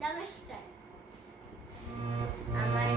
Namaste. Namaste.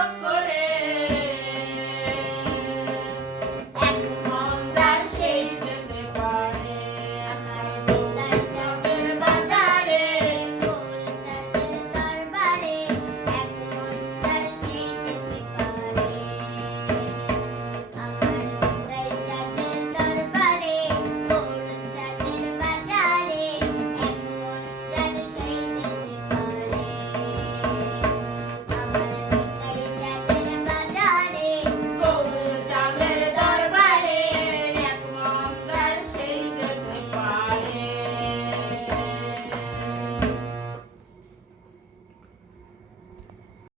Lord.